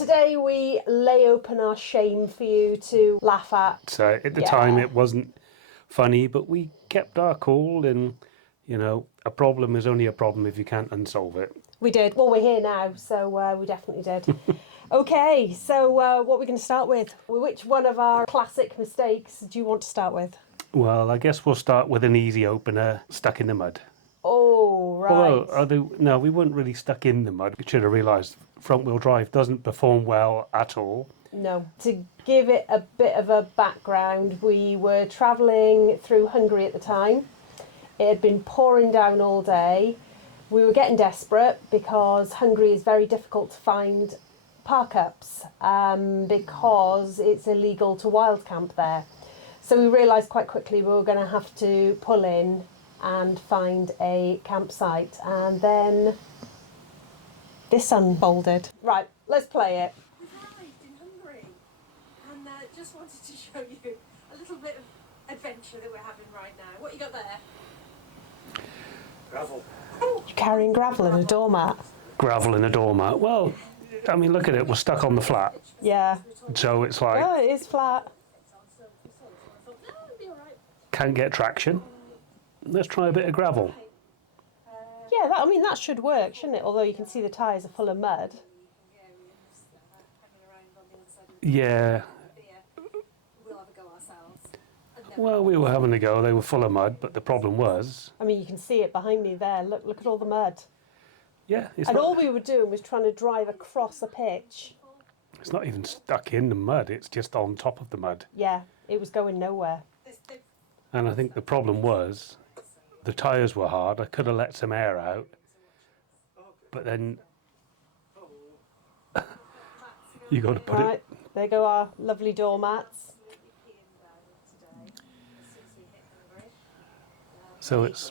today we lay open our shame for you to laugh at. So at the time it wasn't funny, but we kept our cool, and you know, a problem is only a problem if you can't unsolve it. We did. Well, we're here now, so we definitely did. Okay, so what are we going to start with? Which one of our classic mistakes do you want to start with? Well, I guess we'll start with an easy opener, stuck in the mud. Oh, right. Although, no, we weren't really stuck in the mud. We should have realised front-wheel drive doesn't perform well at all. No. To give it a bit of a background, we were travelling through Hungary at the time. It had been pouring down all day. We were getting desperate because Hungary is very difficult to find park-ups because it's illegal to wild camp there. So we realised quite quickly we were going to have to pull in and find a campsite, and then this unfolded. Right, let's play it. We've arrived in Hungary and just wanted to show you a little bit of adventure that we're having right now. What you got there? Gravel. You're carrying gravel in a doormat. Gravel in a doormat. Well, I mean, look at it. We're stuck on the flat. Yeah. So it's like, Oh, it is flat. can't get traction. Let's try a bit of gravel. Yeah, that should work, shouldn't it? Although you can see the tyres are full of mud. Yeah. Well, we were having a go. They were full of mud, but the problem was... I mean, you can see it behind me there. Look at all the mud. Yeah. And all we were doing was trying to drive across a pitch. It's not even stuck in the mud. It's just on top of the mud. Yeah, it was going nowhere. And I think the problem was the tyres were hard. I could have let some air out. But then you got to put Right, it... there go our lovely doormats. So it's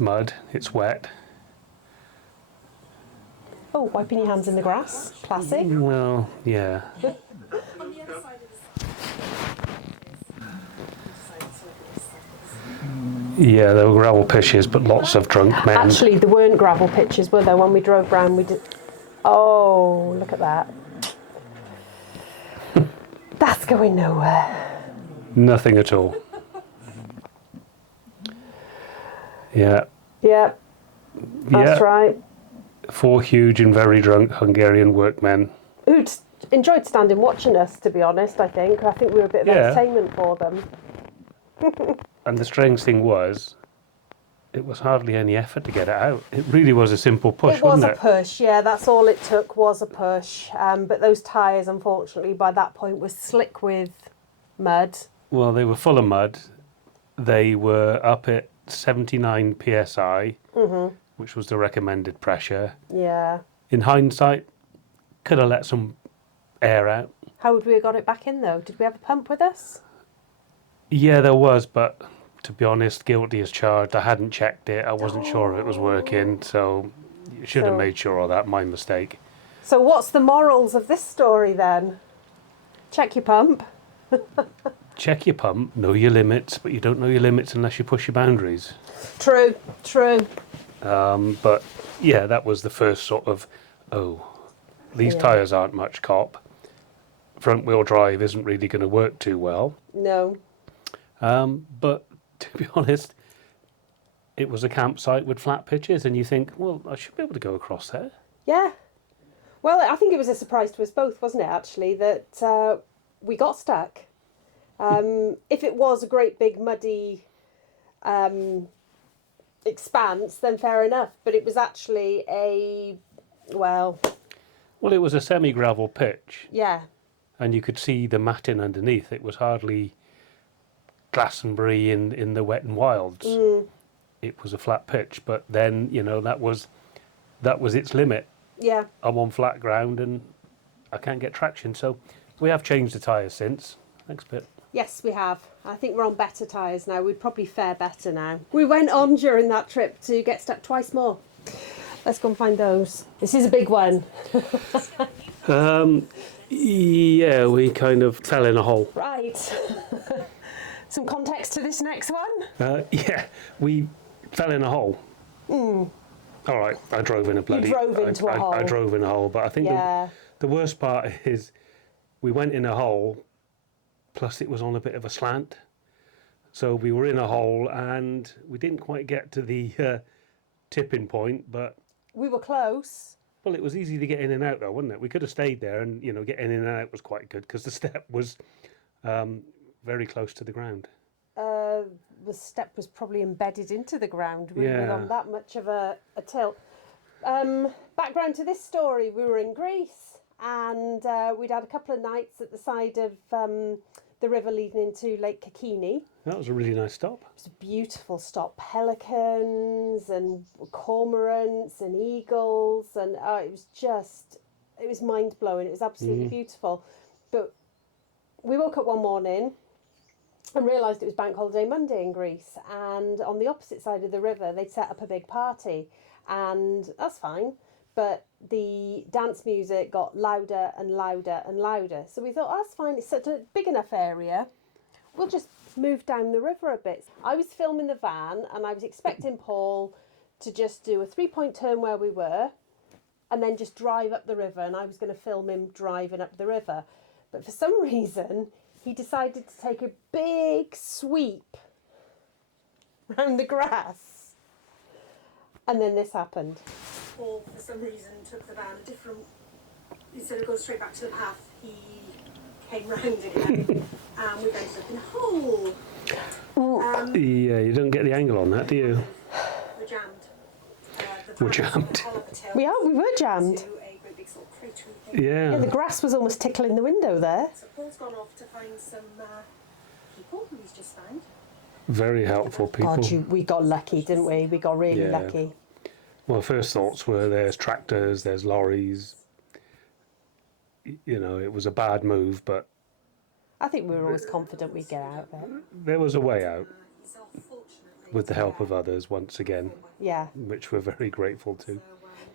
mud, it's wet. Oh, wiping your hands in the grass. Classic. Well, yeah. Yeah, there were gravel pitches, but lots of drunk men. Actually, there weren't gravel pitches, were there? When we drove round, we did... Oh, look at that. That's going nowhere. Nothing at all. Yeah. Yeah, that's right. 4 huge and very drunk Hungarian workmen. Who'd enjoyed standing watching us, to be honest, I think. I think we were a bit of entertainment for them. And the strange thing was, it was hardly any effort to get it out. It really was a simple push, wasn't it? It was a push, yeah, that's all it took was a push. But those tyres, unfortunately, by that point were slick with mud. Well, they were full of mud. They were up at 79 psi, which was the recommended pressure. Yeah. In hindsight, could have let some air out. How would we have got it back in, though? Did we have a pump with us? Yeah, there was, but to be honest, guilty as charged. I hadn't checked it. I wasn't sure it was working, so you should have made sure of that. My mistake. So what's the morals of this story, then? Check your pump. Check your pump, know your limits, but you don't know your limits unless you push your boundaries. True, true. But yeah, that was the first sort of, these tyres aren't much cop. Front wheel drive isn't really going to work too well. No. But to be honest, it was a campsite with flat pitches, and you think, well, I should be able to go across there. Yeah. Well, I think it was a surprise to us both, wasn't it, actually, that we got stuck. If it was a great big muddy expanse, then fair enough. But it was actually well, it was a semi-gravel pitch. Yeah. And you could see the matting underneath. It was hardly Glastonbury in the wet and wilds. It was a flat pitch, but then, you know, that was its limit. Yeah. I'm on flat ground and I can't get traction. So we have changed the tyres since. Thanks, Pip. Yes, we have. I think we're on better tyres now. We'd probably fare better now. We went on during that trip to get stuck twice more. Let's go and find those. This is a big one. Yeah, we kind of fell in a hole. Right. Some context to this next one? Yeah, we fell in a hole. All right, I drove in a bloody... drove into a hole. I drove in a hole, but I think Yeah. the worst part is we went in a hole, plus it was on a bit of a slant. So we were in a hole and we didn't quite get to the tipping point, but... We were close. Well, it was easy to get in and out, though, wasn't it? We could have stayed there and, you know, getting in and out was quite good because the step was very close to the ground. The step was probably embedded into the ground. We were Yeah. on that much of a tilt. Background to this story, we were in Greece and we'd had a couple of nights at the side of the river leading into Lake Kakini. That was a really nice stop. It was a beautiful stop. Pelicans and cormorants and eagles and it was mind-blowing. It was absolutely beautiful. But we woke up one morning and realised it was Bank Holiday Monday in Greece, and on the opposite side of the river they'd set up a big party, and that's fine, but the dance music got louder and louder and louder. So we thought, oh, that's fine, it's such a big enough area, we'll just move down the river a bit. I was filming the van and I was expecting Paul to just do a 3-point turn where we were and then just drive up the river, and I was going to film him driving up the river. But for some reason he decided to take a big sweep round the grass. And then this happened. Paul, for some reason, took the van a different... Instead of going straight back to the path, he came round again. And we've ended up in a hole. Yeah, you don't get the angle on that, do you? We're jammed. We're jammed. We were jammed. To a great big sort of cratery thing. Yeah, the Yeah. grass was almost tickling the window there. So Paul's gone off to find some people who he's just found. Very helpful people. God, we got lucky, didn't we? We got really Yeah. lucky. Well, first thoughts were there's tractors, there's lorries. You know, it was a bad move, but I think we were always confident we'd get out of it. there was a way out He's unfortunately... with the help of others once again, Yeah. which we're very grateful to.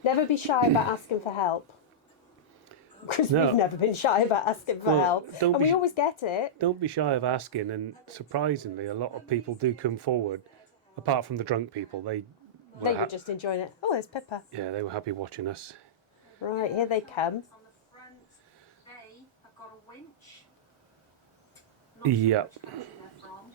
Never be shy about asking for help. Because No. we've never been shy about asking for Well, help. don't And be- we always get it. Don't be shy of asking, and surprisingly, a lot of people do come forward. Apart from the drunk people, they They were just enjoying it. Oh, there's Pippa. yeah, they were happy watching us. Right, here they come. On the front, they have got a winch. Not sure Yeah. which country they're from.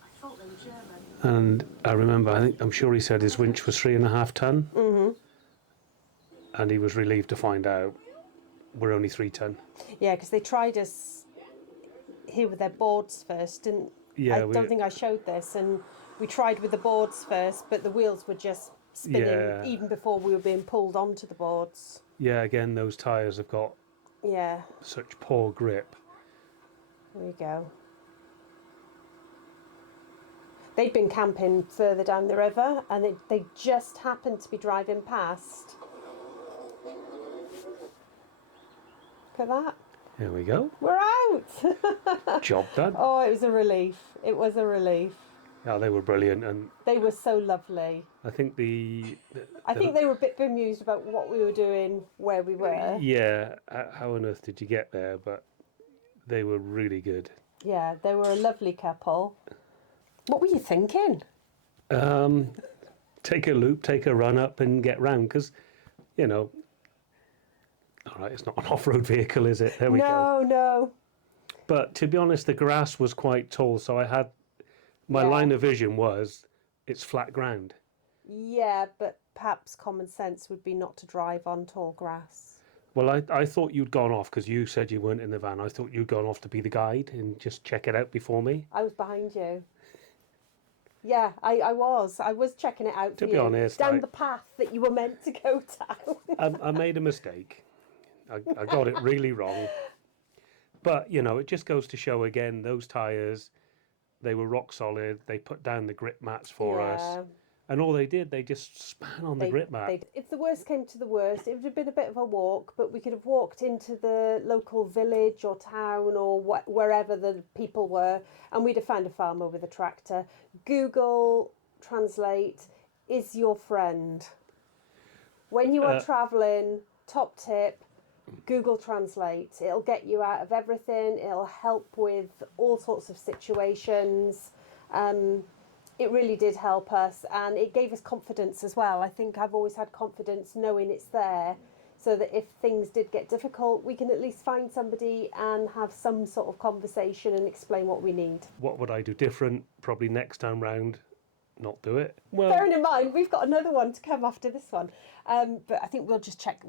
I thought they were German. And I remember, I'm sure he said his winch was 3.5 ton. Mm-hmm. And he was relieved to find out we're only 3 ton. Yeah, because they tried us here with their boards first, didn't Yeah, I don't think I showed this, and we tried with the boards first, but the wheels were just spinning Yeah. even before we were being pulled onto the boards. Yeah, again, those tyres have got Yeah, such poor grip. there you go. They'd been camping further down the river, and they just happened to be driving past. Look at that. There we go. We're out! Job done. Oh, it was a relief. It was a relief. Yeah, they were brilliant, and They were so lovely. I think I think they were a bit bemused about what we were doing where we were. yeah. How on earth did you get there? But they were really good. Yeah, they were a lovely couple. What were you thinking? Take a loop, take a run up, and get round because, you know. All right, it's not an off-road vehicle, is it? There we go. No. But to be honest, the grass was quite tall, so I had my Yeah. line of vision was it's flat ground. Yeah, but perhaps common sense would be not to drive on tall grass. Well, I thought you'd gone off because you said you weren't in the van. I thought you'd gone off to be the guide and just check it out before me. I was behind you. Yeah, I was. I was checking it out for To be you. honest, down I- the path that you were meant to go down. I made a mistake. I got it really wrong. But, you know, it just goes to show again, those tyres, they were rock solid. They put down the grip mats for us. And all they did, they just span on the grip mat. If the worst came to the worst, it would have been a bit of a walk, but we could have walked into the local village or town or wherever the people were, and we'd have found a farmer with a tractor. Google Translate is your friend. When you are travelling, top tip, Google Translate. It'll get you out of everything. It'll help with all sorts of situations. It really did help us, and it gave us confidence as well. I think I've always had confidence knowing it's there, so that if things did get difficult, we can at least find somebody and have some sort of conversation and explain what we need. What would I do different? Probably next time round, not do it. Well, Bearing in mind, we've got another one to come after this one. But I think we'll just check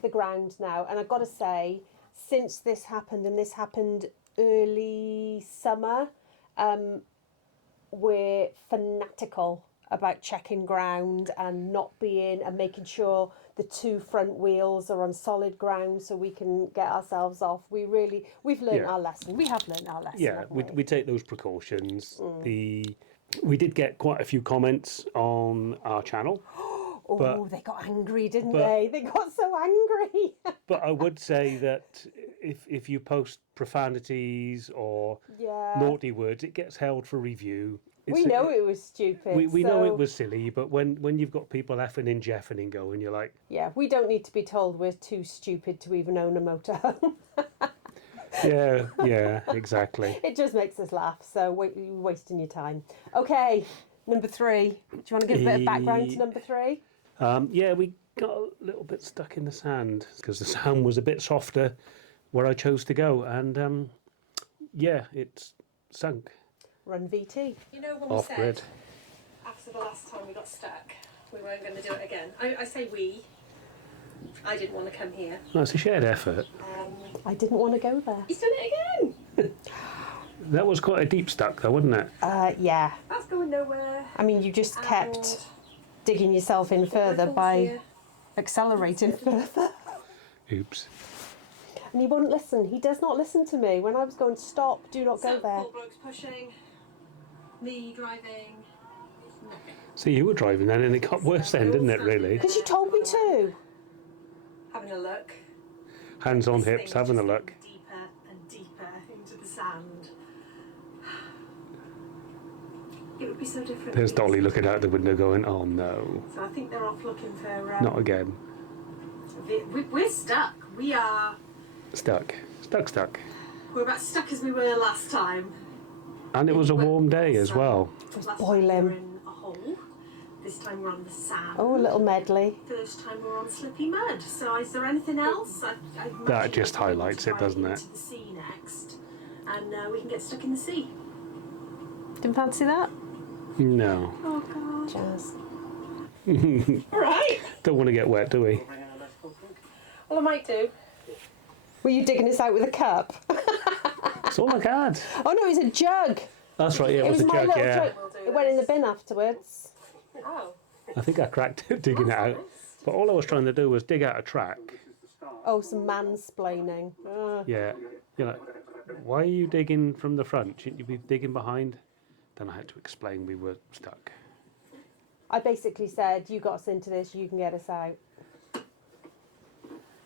the ground now. And I've got to say, since this happened, and this happened early summer, we're fanatical about checking ground and making sure the 2 front wheels are on solid ground so we can get ourselves off. We've learned our lesson. We have learned our lesson. yeah, we take those precautions. We did get quite a few comments on our channel. They got angry, didn't they? They got so angry. But I would say that if you post profanities or naughty words, it gets held for review. We know it was stupid. We know it was silly, but when you've got people effing and jeffing and going, you're like... Yeah, we don't need to be told we're too stupid to even own a motorhome. yeah, exactly. It just makes us laugh, so you're wasting your time. Okay, number 3. Do you want to give a bit of background to number 3? We got a little bit stuck in the sand because the sand was a bit softer where I chose to go, and it's sunk. Run VT. You know when we Off said grid. after the last time we got stuck, we weren't going to do it again. I say we. I didn't want to come here. No, it's a shared effort. I didn't want to go there. He's done it again. That was quite a deep stuck though, wasn't it? Yeah. That's going nowhere. I mean, you just kept digging yourself in further by accelerating further. Oops. And he wouldn't listen. He does not listen to me. When I was going, stop, do not go there. Four blokes pushing, me driving. See, you were driving then and it got worse then, didn't it, really? Because you told me to. Having a look. Hands on This hips, thing having a just look. getting deeper and deeper into the sand. It would be so different. There's if it was- Dolly looking out the window going, oh no, So I think they're off looking for. not again. We're stuck. We are. Stuck. We're about stuck as we were last time. And it was a warm day as well. Last boiling. time we were in a hole. This time we're on the sand. Oh, a little medley. First time we're on slippy mud. So is there anything else? I That just highlights it, doesn't it? Into the sea next, and we can get stuck in the sea. Didn't fancy that? No. Oh God. Jazz. All right. Don't want to get wet, do we? Well, I might do. Were you digging this out with a cup? That's all I had. Oh no, it was a jug. That's right, yeah, It it was was a my jug, little yeah. jug. It went in the bin afterwards. Oh. I think I cracked it digging it out. But all I was trying to do was dig out a track. Oh, some mansplaining. Yeah. You're like, why are you digging from the front? Shouldn't you be digging behind? Then I had to explain we were stuck. I basically said, you got us into this, you can get us out.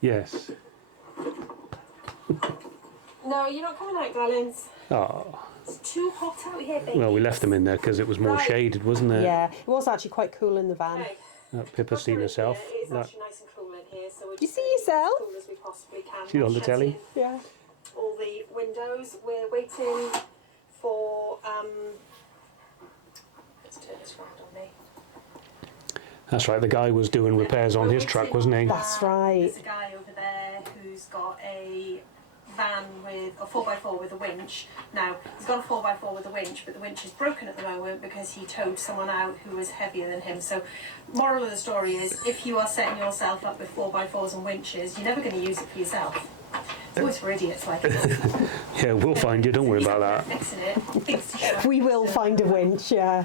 Yes. No, you're not coming out, darlings. Oh. It's too hot out here, baby. Well, we left them in there because it was more Right. shaded, wasn't it? Yeah, it was actually quite cool in the van. Okay. Pippa's seen herself. It is That- actually nice and cool in here, so we're You just see gonna keep it yourself? as cool as we possibly can. She's on the Shut telly. in Yeah. all the windows. We're waiting for. Let's turn this round on me. That's right, the guy was doing repairs on his truck, wasn't he? That's right. There's a guy over there who's got a van with a 4x4 with a winch. Now, he's got a 4x4 with a winch, but the winch is broken at the moment because he towed someone out who was heavier than him. So, moral of the story is, if you are setting yourself up with 4x4s and winches, you're never going to use it for yourself. It's always for idiots like us. Yeah, we'll find you, don't worry about that. Fixing it. Thinks to show. We will find a winch, yeah.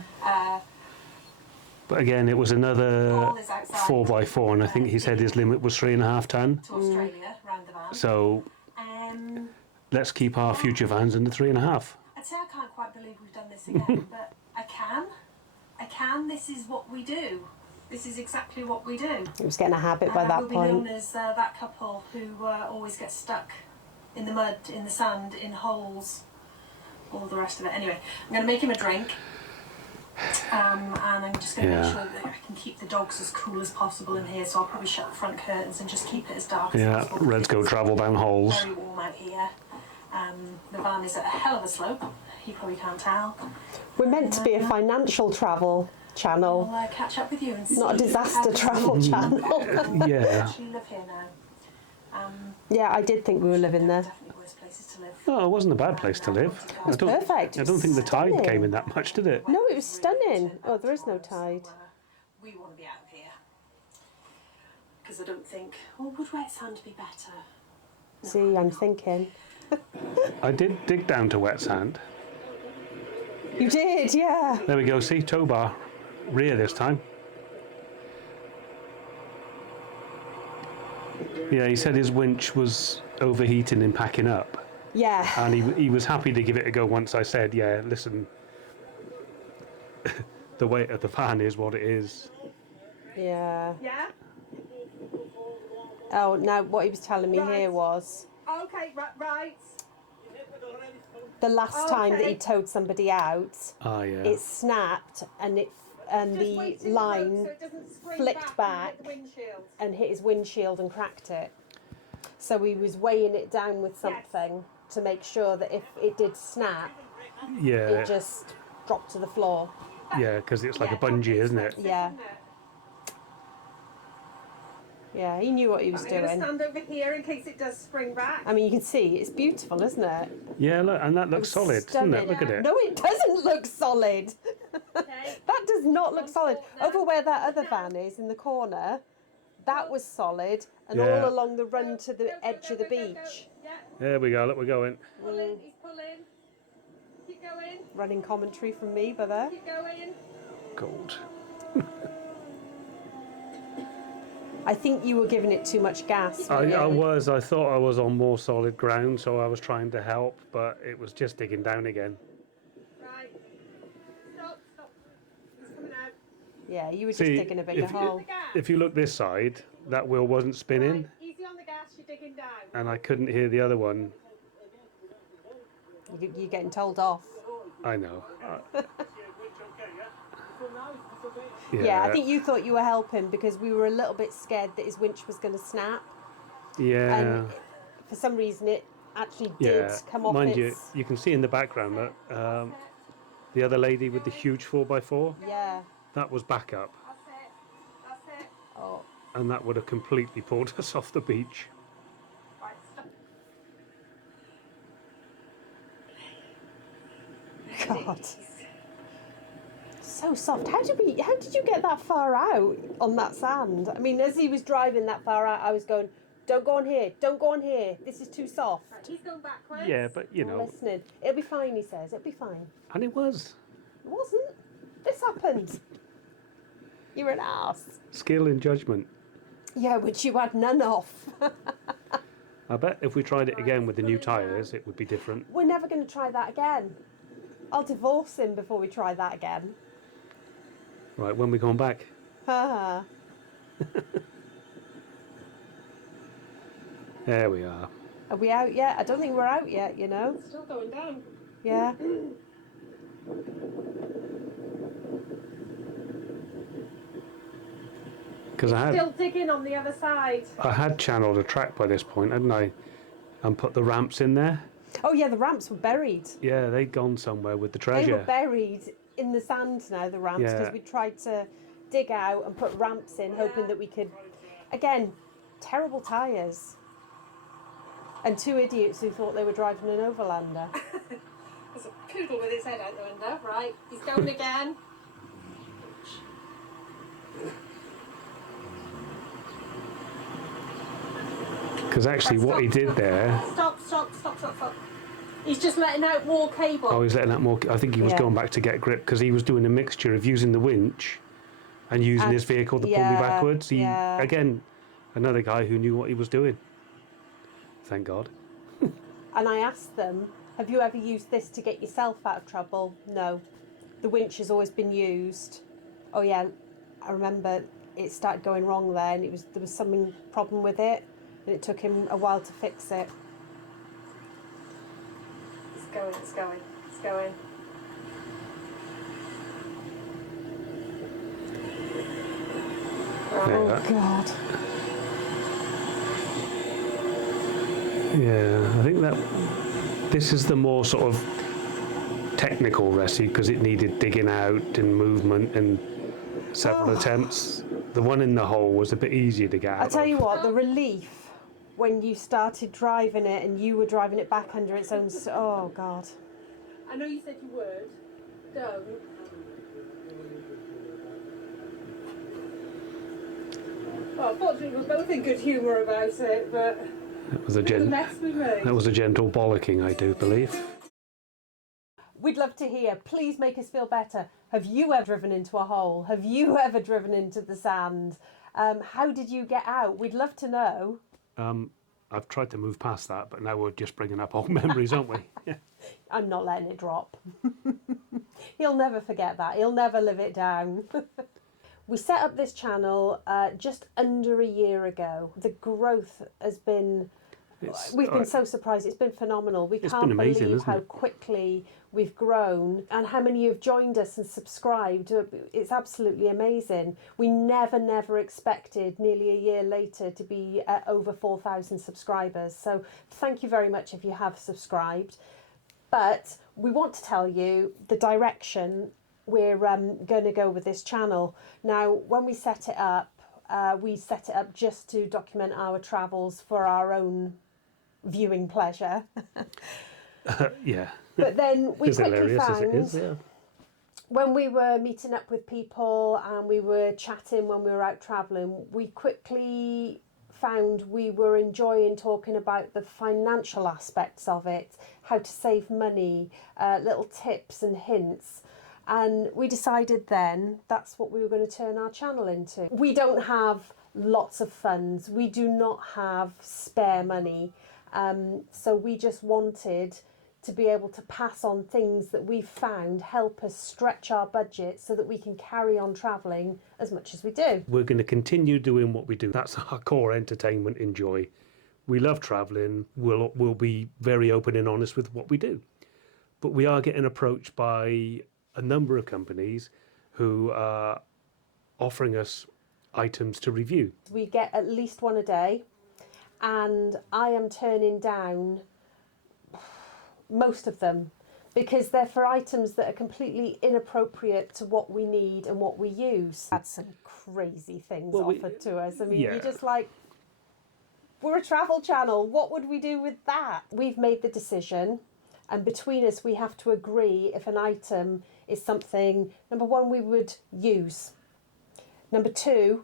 But again, it was another Paul is outside. 4x4, and I think he said his limit was 3.5 ton. To Australia, round the van. So let's keep our future vans in the 3.5. I'd say I can't quite believe we've done this again, but I can. This is what we do. This is exactly what we do. It was getting a habit by that We'll be known point. as that couple who always get stuck in the mud, in the sand, in holes, all the rest of it. Anyway, I'm going to make him a drink. And I'm just going to make Yeah. sure that I can keep the dogs as cool as possible in here, so I'll probably shut the front curtains and just keep it as dark as Yeah, possible. Reds go travel down holes. Very warm out here. The van is at a hell of a slope. You probably can't tell. We're meant to be a financial travel channel, I'll catch up with you and see. not a disaster travel channel. Yeah. Actually live here now. Yeah, I did think we were living there. Definitely worst places to live. Oh, it wasn't a bad place to live. It's perfect. I don't think the tide Stunning. came in that much, did it? No, it was stunning. Oh, there is no tide. We want to be out of here. Because I don't think, would wet sand be better? See, I'm thinking. I did dig down to wet sand. You did, yeah. There we go, see, tow bar. Rear this time. Yeah, he said his winch was overheating and packing up. Yeah. And he was happy to give it a go once I said, yeah, listen, the weight of the van is what it is. Yeah. Yeah? Oh, now what he was telling me here was Okay, right. the last time that he Okay. towed somebody out, Ah, yeah. it snapped and the line flicked back and hit his windshield and cracked it. So he was weighing it down with something to make sure that if it did snap, Yeah, it just dropped to the floor. yeah, because it's like a bungee, isn't it? Yeah. Yeah, he knew what he was I'm going to doing. stand over here in case it does spring back. I mean, you can see it's beautiful, isn't it? Yeah, look, and that looks solid, doesn't it? Stunning. Look at it. No, it doesn't look solid. Okay. That does not look solid. No. Over where that other van is in the corner, that was solid, and Yeah. all along the run to the edge of the beach. Yeah, There we go, look, we're going. pulling, he's pulling. Keep going, Running commentary from me, by there. keep going. Gold. I think you were giving it too much gas. I weren't you? I thought I was on more solid ground, so I was trying to help, but it was just digging down again. Right. Stop. He's coming out. Yeah, you were just See, digging a bigger if- hole. The gas. If you look this side, that wheel wasn't spinning, Right, easy on the gas, you're digging down. and I couldn't hear the other one. You're getting told off. I know. Yeah, I think you thought you were helping because we were a little bit scared that his winch was going to snap. Yeah. And for some reason, it actually did Yeah. come off Mind you, its... you can see in the background that the other lady with the huge 4x4, Yeah. that was backup, That's it. Oh, and that would have completely pulled us off the beach. Right, stop. God. So soft. How did you get that far out on that sand? I mean, as he was driving that far out, I was going, don't go on here, don't go on here. This is too soft. Right, he's going backwards. Yeah, but you I'm know, listening. It'll be fine, he says. It'll be fine. and it was It wasn't. This happened. You're an arse. skill and judgment. Yeah, which you had none of. I bet if we tried it again with the new tyres, it would be different. We're never going to try that again. I'll divorce him before we try that again. Right, when we come back. Haha. There we are. Are we out yet? I don't think we're out yet, you know. Still going down. Yeah. Because Still digging on the other side. I had channeled a track by this point, hadn't I? And put the ramps in there. Oh yeah, the ramps were buried. Yeah, they'd gone somewhere with the They were treasure. buried in the sand now, the ramps, because Yeah. we tried to dig out and put ramps in, hoping that we could... Again, terrible tyres. And two idiots who thought they were driving an overlander. There's a poodle with his head out the window. Right, he's going again. Because actually what he did there... Stop. He's just letting out more cable. Oh, he's letting that more... I think he was Yeah. going back to get grip because he was doing a mixture of using the winch and using And- his vehicle to pull me yeah, backwards. He, yeah. Again, another guy who knew what he was doing. Thank God. And I asked them, have you ever used this to get yourself out of trouble? No. The winch has always been used. Oh yeah, I remember it started going wrong there, and there was something problem with it, and it took him a while to fix it. It's going. Oh Yeah. God. Yeah, I think that this is the more sort of technical rescue because it needed digging out and movement and several attempts. The one in the hole was a bit easier to get out I'll tell of. you what, the relief when you started driving it and you were driving it back under its own... Oh, God. I know you said you would. Don't. Well, fortunately, we're both in good humour about it, but That was a the mess we made. that was a gentle bollocking, I do believe. We'd love to hear. Please make us feel better. Have you ever driven into a hole? Have you ever driven into the sand? How did you get out? We'd love to know. I've tried to move past that, but now we're just bringing up old memories, aren't we? Yeah. I'm not letting it drop. He'll never forget that. He'll never live it down. We set up this channel just under a year ago. The growth has been... We've been so surprised. It's been phenomenal. We can't amazing, believe isn't how it? quickly we've grown and how many have joined us and subscribed. It's absolutely amazing. We never expected nearly a year later to be at over 4,000 subscribers. So thank you very much if you have subscribed. But we want to tell you the direction we're going to go with this channel. Now, when we set it up just to document our travels for our own viewing pleasure. Yeah. But then we As quickly hilarious as it found, is, yeah. when we were meeting up with people and we were chatting when we were out travelling, we quickly found we were enjoying talking about the financial aspects of it, how to save money, little tips and hints. And we decided then that's what we were going to turn our channel into. We don't have lots of funds. We do not have spare money. So we just wanted to be able to pass on things that we've found help us stretch our budget so that we can carry on travelling as much as we do. We're going to continue doing what we do. That's our core entertainment and joy. We love travelling. We'll be very open and honest with what we do. But we are getting approached by a number of companies who are offering us items to review. We get at least one a day, and I am turning down most of them because they're for items that are completely inappropriate to what we need and what we use. That's some crazy things offered to us. I mean, yeah. you're just like, we're a travel channel. What would we do with that? We've made the decision, and between us, we have to agree if an item is something, number one, we would use. Number two,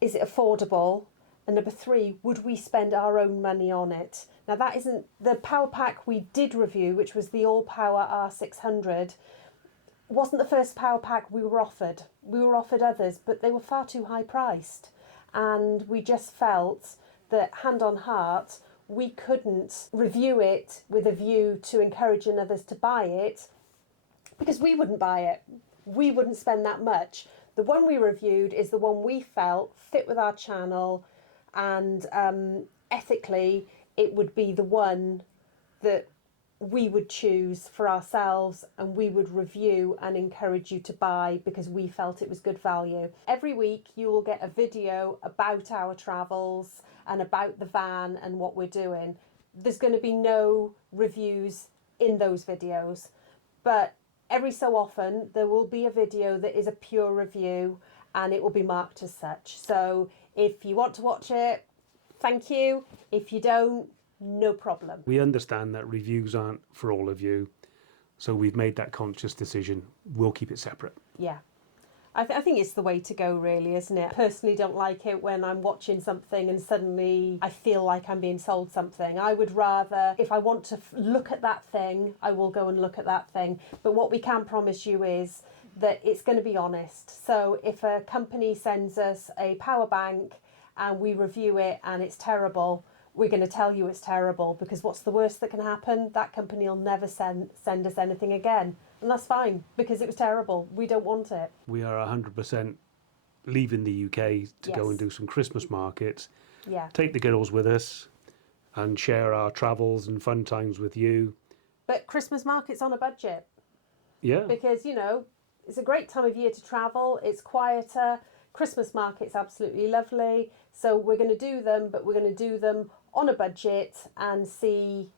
is it affordable? And number three, would we spend our own money on it? Now that isn't, the power pack we did review, which was the Allpower R600, wasn't the first power pack we were offered. We were offered others, but they were far too high priced. And we just felt that, hand on heart, we couldn't review it with a view to encouraging others to buy it because we wouldn't buy it. We wouldn't spend that much. The one we reviewed is the one we felt fit with our channel, and ethically it would be the one that we would choose for ourselves and we would review and encourage you to buy because we felt it was good value. Every week you will get a video about our travels and about the van and what we're doing. There's going to be no reviews in those videos, but every so often there will be a video that is a pure review and it will be marked as such. So if you want to watch it, thank you. If you don't, no problem. We understand that reviews aren't for all of you, so we've made that conscious decision. We'll keep it separate. Yeah. I think it's the way to go, really, isn't it? I personally don't like it when I'm watching something and suddenly I feel like I'm being sold something. I would rather, if I want to look at that thing, I will go and look at that thing. But what we can promise you is that it's going to be honest. So if a company sends us a power bank and we review it and it's terrible, we're going to tell you it's terrible, because what's the worst that can happen? That company will never send us anything again. And that's fine, because it was terrible. We don't want it. We are 100% leaving the UK to go and do some Christmas markets. Yeah. Take the girls with us and share our travels and fun times with you. But Christmas market's on a budget. Yeah. Because, you know, it's a great time of year to travel. It's quieter. Christmas market's absolutely lovely. So we're going to do them, but we're going to do them on a budget and see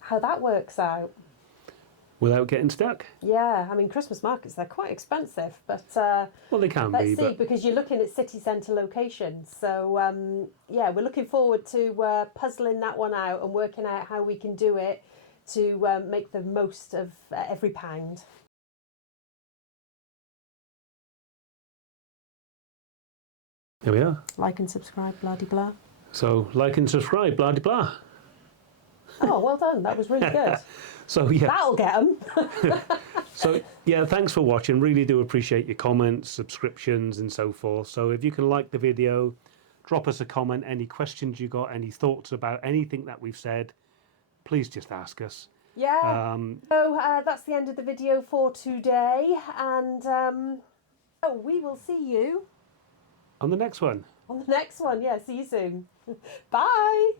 how that works out. without getting stuck. Yeah, I mean, Christmas markets, they're quite expensive, but Well, they can let's be, see, but because you're looking at city centre locations. So, yeah, we're looking forward to puzzling that one out and working out how we can do it to make the most of every pound. there we are. Like and subscribe, blah de blah. So like and subscribe, blah de blah. Oh, well done. That was really good. So yeah, That'll get them. so yeah, thanks for watching. Really do appreciate your comments, subscriptions, and so forth. So if you can like the video, drop us a comment. Any questions you got, any thoughts about anything that we've said, please just ask us. Yeah. So that's the end of the video for today, and we will see you On the next one. on the next one. Yeah, see you soon. Bye.